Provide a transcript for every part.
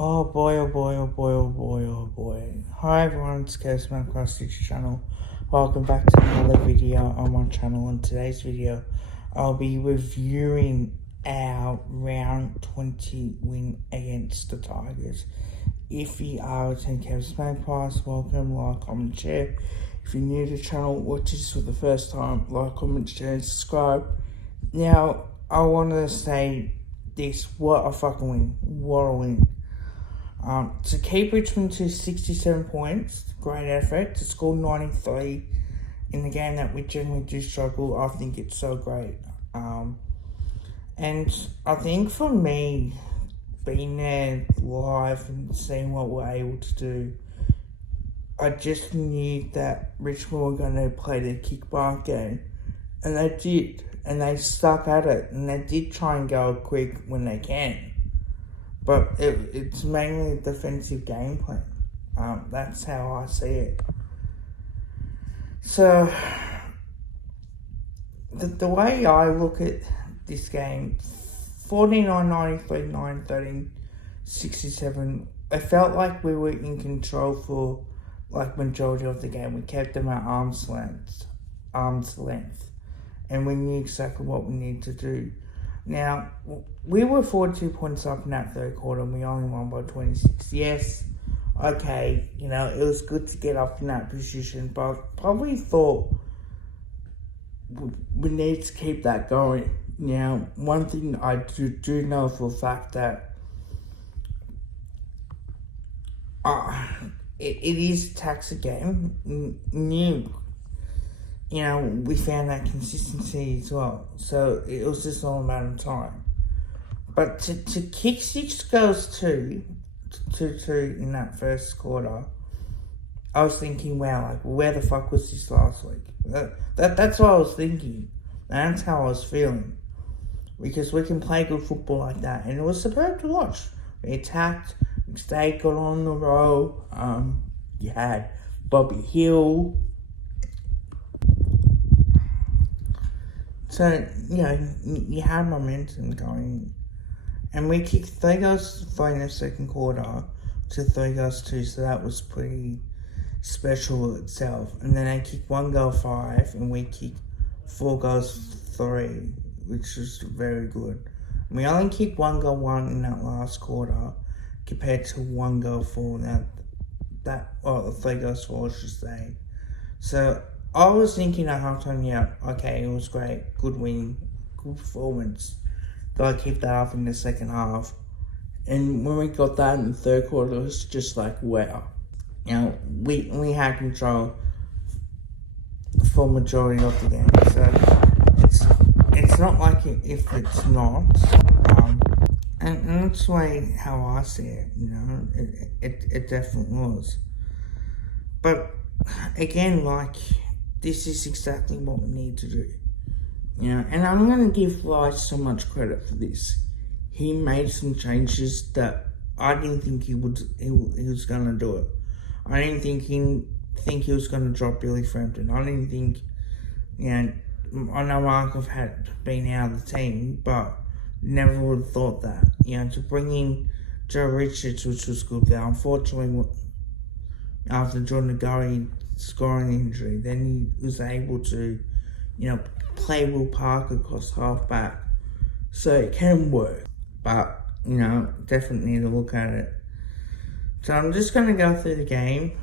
Oh boy, oh boy, oh boy, oh boy, oh boy. Hi everyone, it's Curse Across Stitch channel. Welcome back to another video on my channel. In today's video, I'll be reviewing our round 20 win against the Tigers. If you are attending Curse Magpies, welcome, like, comment, share. If you're new to the channel, watch this for the first time, like, comment, share, and subscribe. Now, I want to say this, what a fucking win. What a win. To keep Richmond to 67 points, great effort. To score 93 in the game that we generally do struggle, I think it's so great. And I think for me, being there live and seeing what we're able to do, I just knew that Richmond were going to play their kickback game. And they did. And they stuck at it. And they did try and go quick when they can. But it's mainly a defensive game plan. That's how I see it. So, the way I look at this game, 49-93, 9-13, 67, it felt like we were in control for like majority of the game. We kept them at arm's length. And we knew exactly what we needed to do. Now, we were 42 points up in that third quarter and we only won by 26. Yes, okay, it was good to get up in that position, but probably thought we need to keep that going. Now, one thing I do know for a fact that it is a taxi game. We found that consistency as well. So it was just all a matter of time. But to kick 6 goals 2 in that first quarter, I was thinking, wow, like, where the fuck was this last week? That's what I was thinking. And that's how I was feeling. Because we can play good football like that. And it was superb to watch. We attacked, McStay got on the roll. You had Bobby Hill. So, you had momentum going. And we kicked 3 goals 3 in the second quarter to 3 goals 2, so that was pretty special itself. And then they kicked 1 goal 5, and we kicked 4 goals 3, which was very good. And we only kicked 1 goal 1 in that last quarter, compared to 1 goal 4 in the 3 goals 4, I should say. So, I was thinking at halftime, okay, it was great, good win, good performance. Gotta keep that up in the second half. And when we got that in the third quarter, it was just like, wow. We had control for majority of the game. So it's not like if it's not. And that's the way how I see it, it definitely was. But again, this is exactly what we need to do. And I'm going to give Rice so much credit for this. He made some changes that I didn't think he was going to do it. I didn't think he was going to drop Billy Frampton. I didn't think, I know Markov had been out of the team, but never would have thought that. To bring in Joe Richards, which was good there. Unfortunately, after Jordan Gurry scoring injury, then he was able to, play Will Parker across half-back. So it can work. But, definitely need to look at it. So I'm just going to go through the game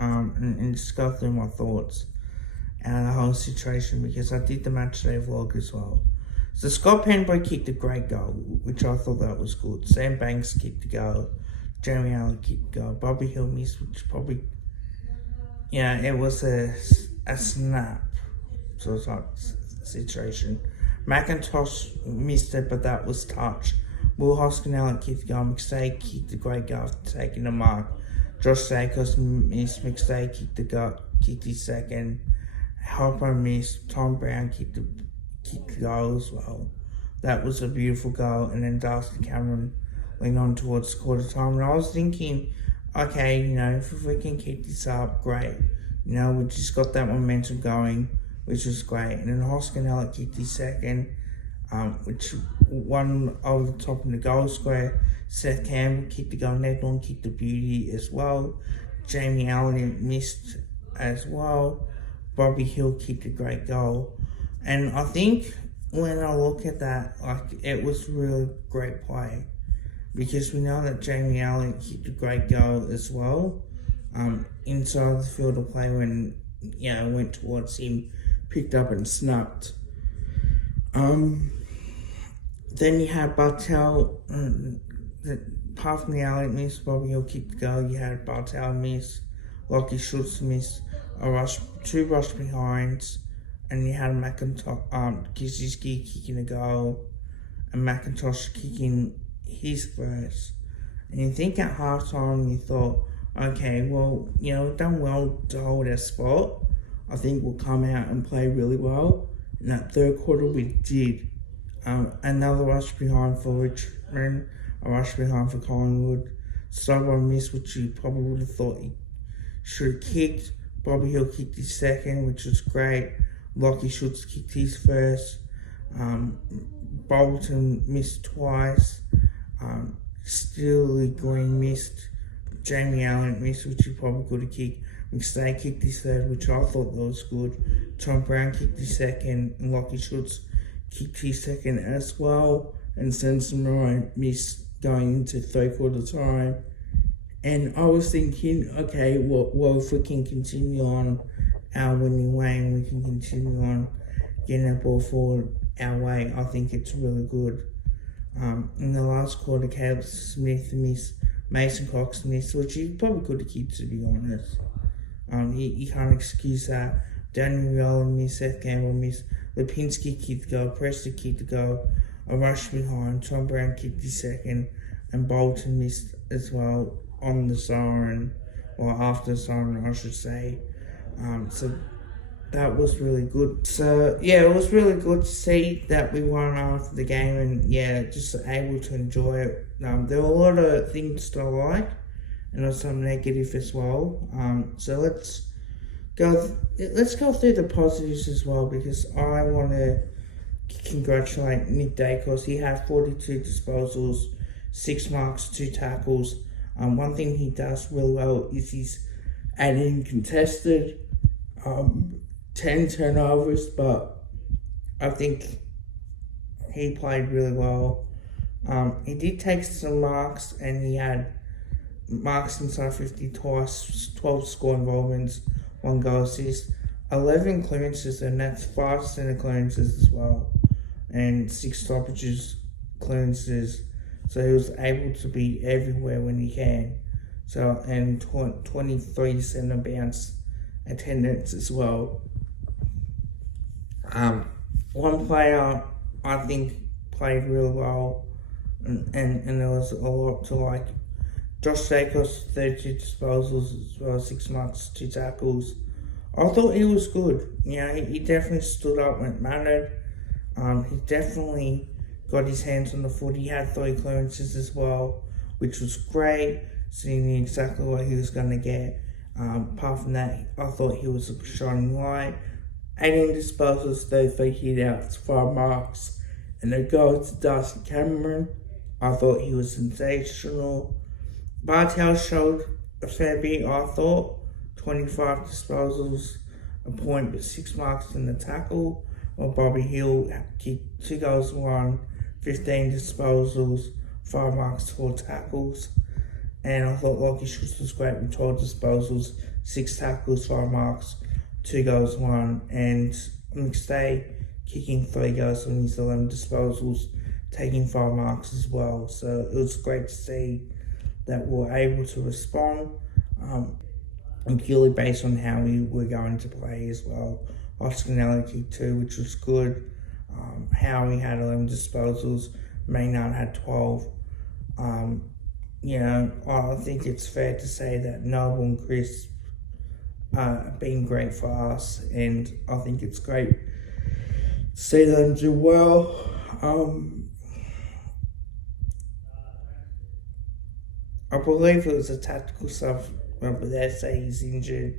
and just go through my thoughts and the whole situation, because I did the matchday vlog as well. So Scott Penbury kicked a great goal, which I thought that was good. Sam Banks kicked the goal. Jeremy Allen kicked the goal. Bobby Hill missed, which probably, it was a snap sort of situation. McIntosh missed it, but that was touch. Will Hoskinell kicked the goal. McStay kicked a great goal after taking the mark. Josh Sakos missed. McStay kicked his second. Hopper missed. Tom Brown kicked the goal as well. That was a beautiful goal. And then Darcy Cameron went on towards quarter time. And I was thinking, okay, if we can keep this up, great. We just got that momentum going, which was great. And then Hoskinell kicked his second. which one over the top in the goal square. Seth Campbell kicked the goal, Ned Long kicked the beauty as well. Jamie Allen missed as well. Bobby Hill kicked a great goal. And I think when I look at that, it was really great play. Because we know that Jamie Allen kicked a great goal as well. Inside the field of play when, went towards him, picked up and snapped. Then you had Bartel, apart from the Allen miss, Bobby Hill kicked the goal. You had Bartel miss, Lockie Schultz miss, two rush behinds, and you had Kiszewski kicking a goal, and McIntosh kicking his first. And you think at halftime you thought, okay, well, we've done well to hold our spot. I think we'll come out and play really well. In that third quarter, we did. Another rush behind for Richmond, a rush behind for Collingwood. Someone missed, which you probably would have thought he should have kicked. Bobby Hill kicked his second, which was great. Lockie Schultz kicked his first. Bolton missed twice. Steely Green missed. Jamie Allen missed, which he probably could have kicked. McStay kicked his third, which I thought that was good. Tom Brown kicked his second, and Lockie Schultz kicked his second as well. And Sensen Ryan missed going into third quarter time. And I was thinking, okay, well, if we can continue on our winning way and we can continue on getting the ball forward our way, I think it's really good. In the last quarter, Caleb Smith missed, Mason Cox missed, which he probably could have kicked, to be honest. You can't excuse that. Daniel Viola missed, Seth Campbell missed, Lipinski kicked the goal, Preston kicked the goal, a rush behind, Tom Brown kicked his second, and Bolton missed as well on the siren, or after the siren, I should say. So that was really good. So, it was really good to see that we won after the game and, just able to enjoy it. There were a lot of things to like and there was some negative as well. So let's go through the positives as well, because I want to congratulate Nick Dacos. He had 42 disposals, 6 marks, 2 tackles. One thing he does really well is he's adding contested, 10 turnovers, but I think he played really well. He did take some marks, and he had marks inside 50 twice, 12 score involvements, 1 goal assist, 11 clearances, and that's 5% of clearances as well, and 6 stoppages clearances. So he was able to be everywhere when he can. So, and 23% of bounce attendance as well. One player I think played really well, and there was a lot to like. Josh Dacos, 32 disposals as well, 6 marks, 2 tackles. I thought he was good. He definitely stood up when it mattered. He definitely got his hands on the foot. He had 3 clearances as well, which was great. So he knew exactly what he was going to get. Apart from that, I thought he was a shining light. 18 disposals, 33 hit-outs, 5 marks, and a goal to Darcy Cameron. I thought he was sensational. Bartel showed a fair bit, I thought. 25 disposals, a point, but 6 marks in the tackle. While Bobby Hill kicked 2 goals, 15 disposals, 5 marks, 4 tackles. And I thought Lockie Schultz was great with 12 disposals, 6 tackles, 5 marks, 2 goals, 1. And McStay kicking 3 goals on his 11 disposals, taking 5 marks as well. So it was great to see that we were able to respond, and purely based on how we were going to play as well. Oscar Nelly kicked 2, which was good. Howie had 11 disposals, Maynard had 12. I think it's fair to say that Noble and Chris have been great for us, and I think it's great to see them do well. I believe it was a tactical stuff, but they say he's injured.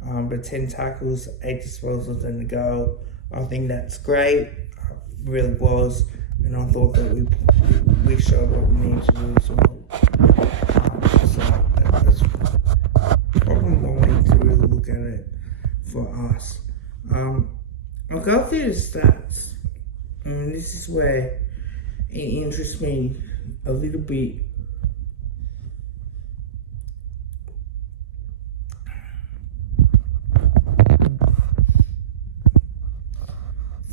But 10 tackles, 8 disposals, and a goal. I think that's great. really was, and I thought that we showed what we needed to do as well. So that's probably why we need to really look at it for us. I'll go through the stats, and this is where it interests me a little bit.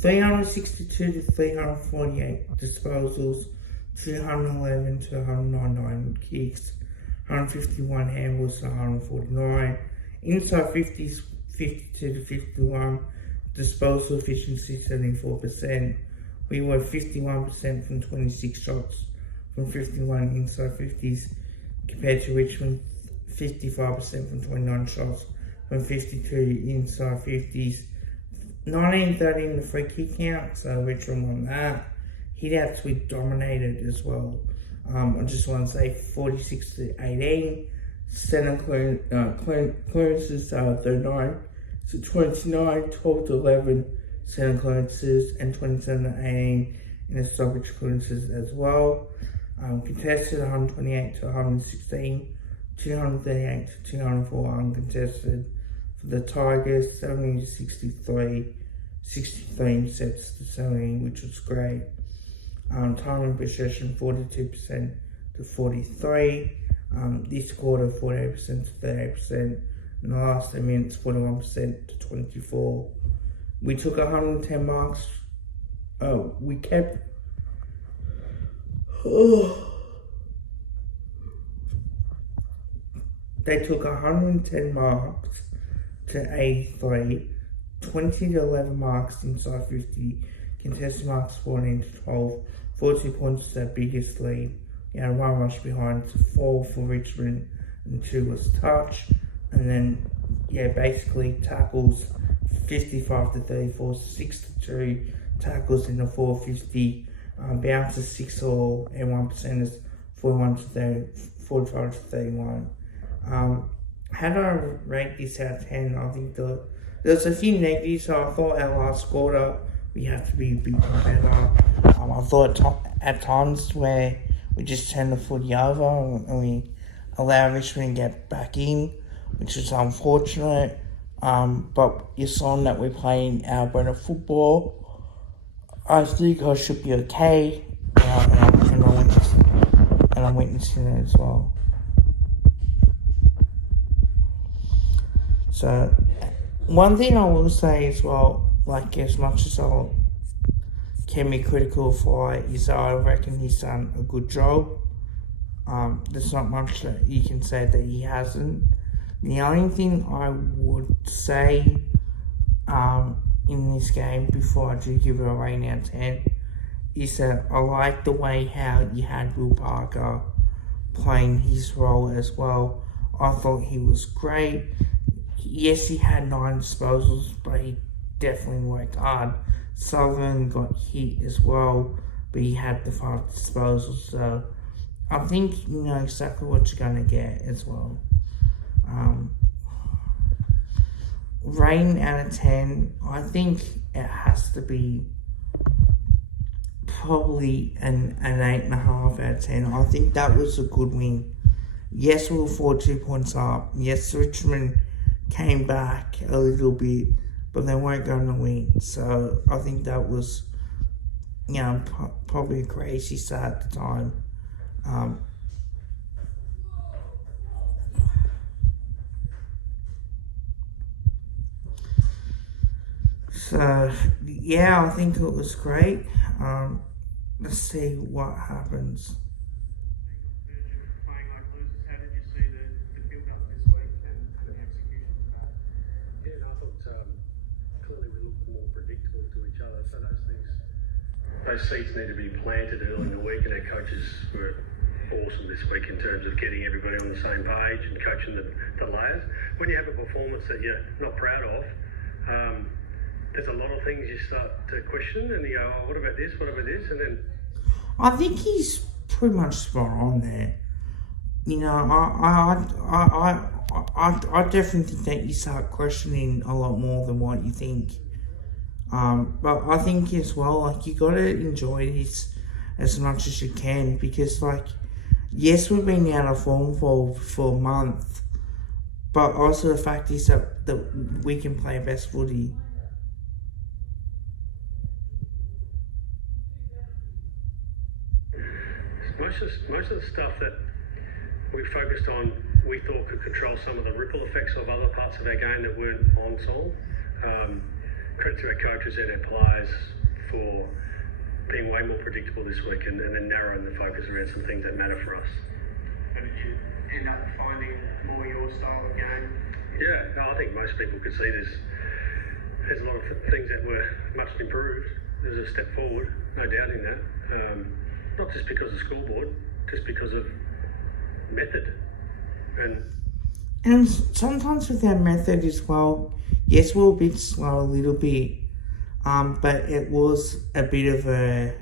$362 to 348 disposals, 211 to 199 kicks, 151 handballs to 149. Inside 50s, 52 to 51. Disposal efficiency 74%. We were 51% from 26 shots from 51 inside 50s, compared to Richmond 55% from 29 shots from 52 inside 50s. 19-30 in the free kick count, so Richmond won that. Hit-outs we dominated as well. I just want to say 46 to 18. Centre clearances 39 to 29, 12 to 11 centre clearances, and 27 to 18 in the stoppage clearances as well. Contested 128 to 116, 238 to 204 uncontested. For the Tigers, 70 to 63, 63 sets to 70, which was great. Time and possession 42% to 43. This quarter 48% to 38%. In the last 10 minutes 41% to 24. We took 110 marks. We kept. They took 110 marks to 83, 20 to 11 marks inside 50, contested marks 14 to 12, 42 points was their biggest lead. One rush behind to 4 for Richmond and 2 was touch. And then, basically tackles 55 to 34, 6 to 2 tackles in the 450, bounces 6 all, and 1% is 41 to 30, 45 to 31. How do I rate this out of 10? I think there's a few negatives, so I thought our last quarter we have to be a bit better. I thought at times where we just turn the footy over and we allow Richmond to get back in, which is unfortunate. But you saw that we're playing our better football. I think I should be okay, and I'm witnessing it as well. So, one thing I will say as well, as much as I can be critical of Fly, is I reckon he's done a good job. There's not much that you can say that he hasn't. The only thing I would say in this game, before I do give it a rating out of 10, is that I like the way how you had Will Parker playing his role as well. I thought he was great. Yes, he had 9 disposals, but he definitely worked hard. Sullivan got hit as well, but he had the 5 disposals, so I think you know exactly what you're going to get as well. Rating out of 10, I think it has to be probably an 8.5 out of 10. I think that was a good win. Yes, we were 42 points up. Yes, Richmond came back a little bit, but they weren't going to win. So I think that was, probably a crazy start at the time. So, I think it was great. Let's see what happens. Clearly we look more predictable to each other, so those seeds need to be planted early in the week, and our coaches were awesome this week in terms of getting everybody on the same page and coaching the layers. When you have a performance that you're not proud of, there's a lot of things you start to question, and you go, oh, what about this, and then... I think he's pretty much spot on there. I definitely think that you start questioning a lot more than what you think. But I think as well, like, you gotta enjoy this as much as you can, because, like, yes, we've been out of form for a month, but also the fact is that we can play best footy. Most of the stuff that we focused on, we thought could control some of the ripple effects of other parts of our game that weren't on song. Credit to our coaches and our players for being way more predictable this week and then narrowing the focus around some things that matter for us. But did you end up finding more your style of game? Yeah, I think most people could see there's a lot of things that were much improved. There's a step forward, no doubting that. Not just because of scoreboard, just because of method. And sometimes with our method as well, yes, we're a bit slow, a little bit, but it was a bit of a,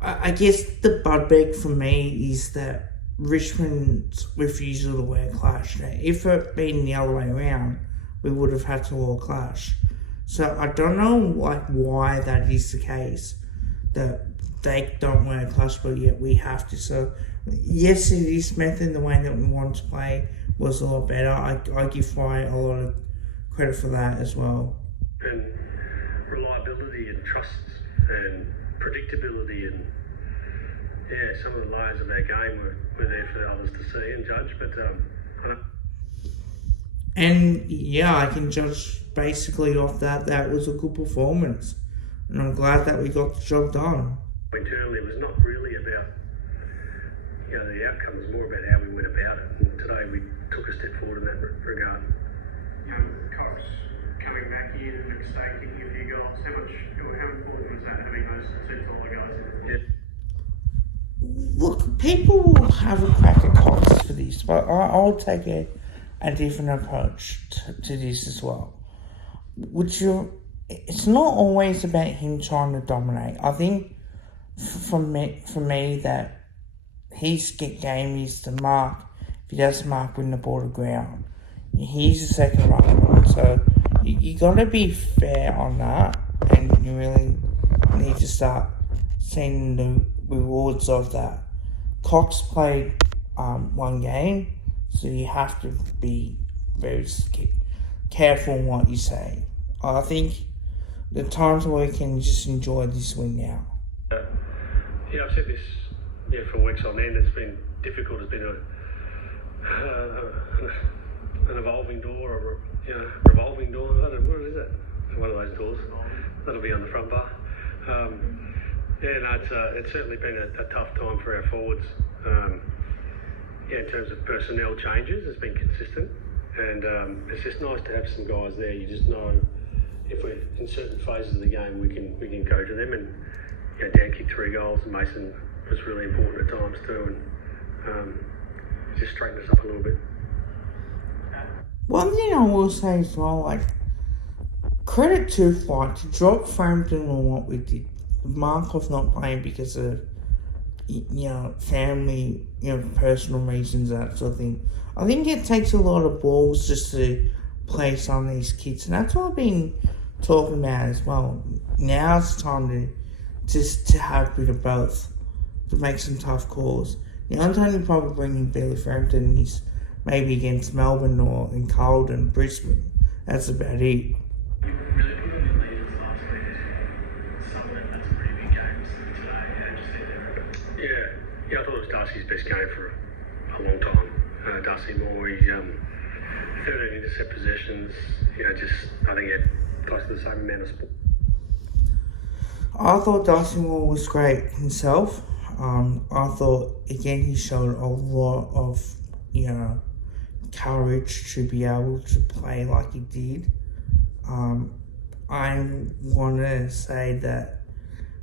I guess the bugbear for me is that Richmond's refusal to wear clash. Now, if it had been the other way around, we would have had to wear clash. So I don't know why that is the case, that they don't wear clash, but yet we have to. So yes, this method, the way that we want to play, was a lot better. I give Fry a lot of credit for that as well. And reliability and trust and predictability and some of the layers of our game were there for others to see and judge. But and yeah, I can judge basically off that was a good performance, and I'm glad that we got the job done. Internally, it was not really about the outcome, was more about how we went about it. And today we took a step forward in that regard. Cox coming back in and staying kicking a few goals. How important was that having those two taller guys in? Yeah. Look, people will have a crack at Cox for this, but I'll take a different approach to this as well. It's not always about him trying to dominate. I think for me that his game is to mark. If he doesn't mark, win the ball to ground. He's the second runner, so you got to be fair on that, and you really need to start seeing the rewards of that. Cox played one game, so you have to be very careful in what you say. I think the times where we can just enjoy this win now. I've said this for weeks on end. It's been difficult. It's been an evolving door, or revolving door. I don't know, what is it? One of those doors. That'll be on the front bar. It's certainly been a tough time for our forwards. In terms of personnel changes, it's been consistent, and it's just nice to have some guys there. You just know if we're in certain phases of the game, we can go to them. And Dan kicked 3 goals, and Mason was really important at times too, and just straightened us up a little bit. One thing I will say as well, credit to Flight to drop Frampton on what we did. Markov not playing because of family, personal reasons, that sort of thing. I think it takes a lot of balls just to play some of these kids, and that's what I've been talking about as well. Now it's time to have a bit of both, to make some tough calls. The only time you probably bring in Billy Frampton is maybe against Melbourne or in Carlton, Brisbane. That's about it. Yeah, I thought it was Darcy's best game for a long time. Darcy Moore, 13 intercept possessions. I think he had close to the same amount of sport. I thought Darcy Moore was great himself. I thought, again, he showed a lot of, courage to be able to play like he did. I want to say that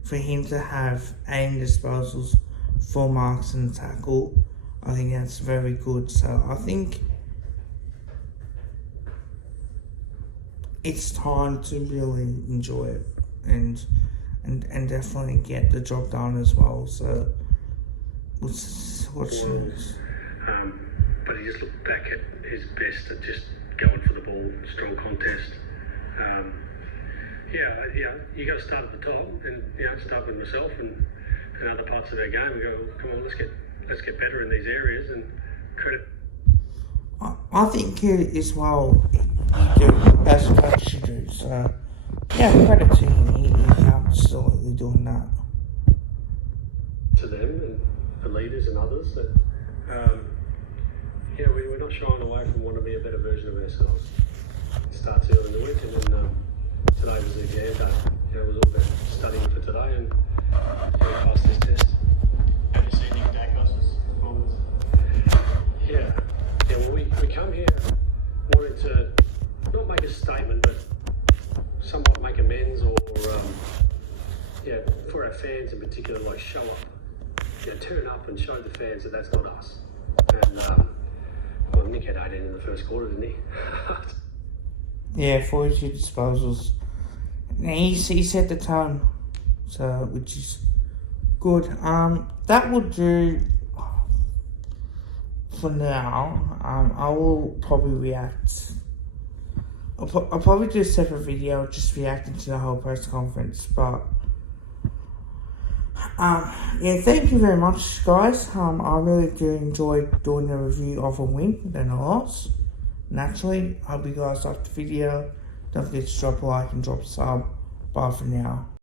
for him to have 8 disposals, 4 marks and a tackle, I think that's very good. So I think it's time to really enjoy it and definitely get the job done as well. So what's next? But he just looked back at his best at just going for the ball, strong contest. You got to start at the top, and start with myself and other parts of our game. And go, come on, let's get better in these areas, and credit. I think as well, you do as a coach you do. So yeah, credit to him. He's absolutely doing that. To them and the leaders and others that we're not shying away from wanting to be a better version of ourselves. It starts early in the week, and then today was the exam day. It was all about studying for today and pass this test. Have you seen Nick Dacos's performance? Yeah. Well, we come here wanting to not make a statement, but somewhat make amends, or for our fans in particular, like show up, turn up and show the fans that that's not us. And Nick had 18 in the first quarter, didn't he? Yeah, 42 disposals. And he set the tone, so which is good. That will do for now. I will probably react. I'll probably do a separate video just reacting to the whole press conference. But thank you very much, guys. I really do enjoy doing a review of a win than a loss. Naturally, I hope you guys liked the video. Don't forget to drop a like and drop a sub. Bye for now.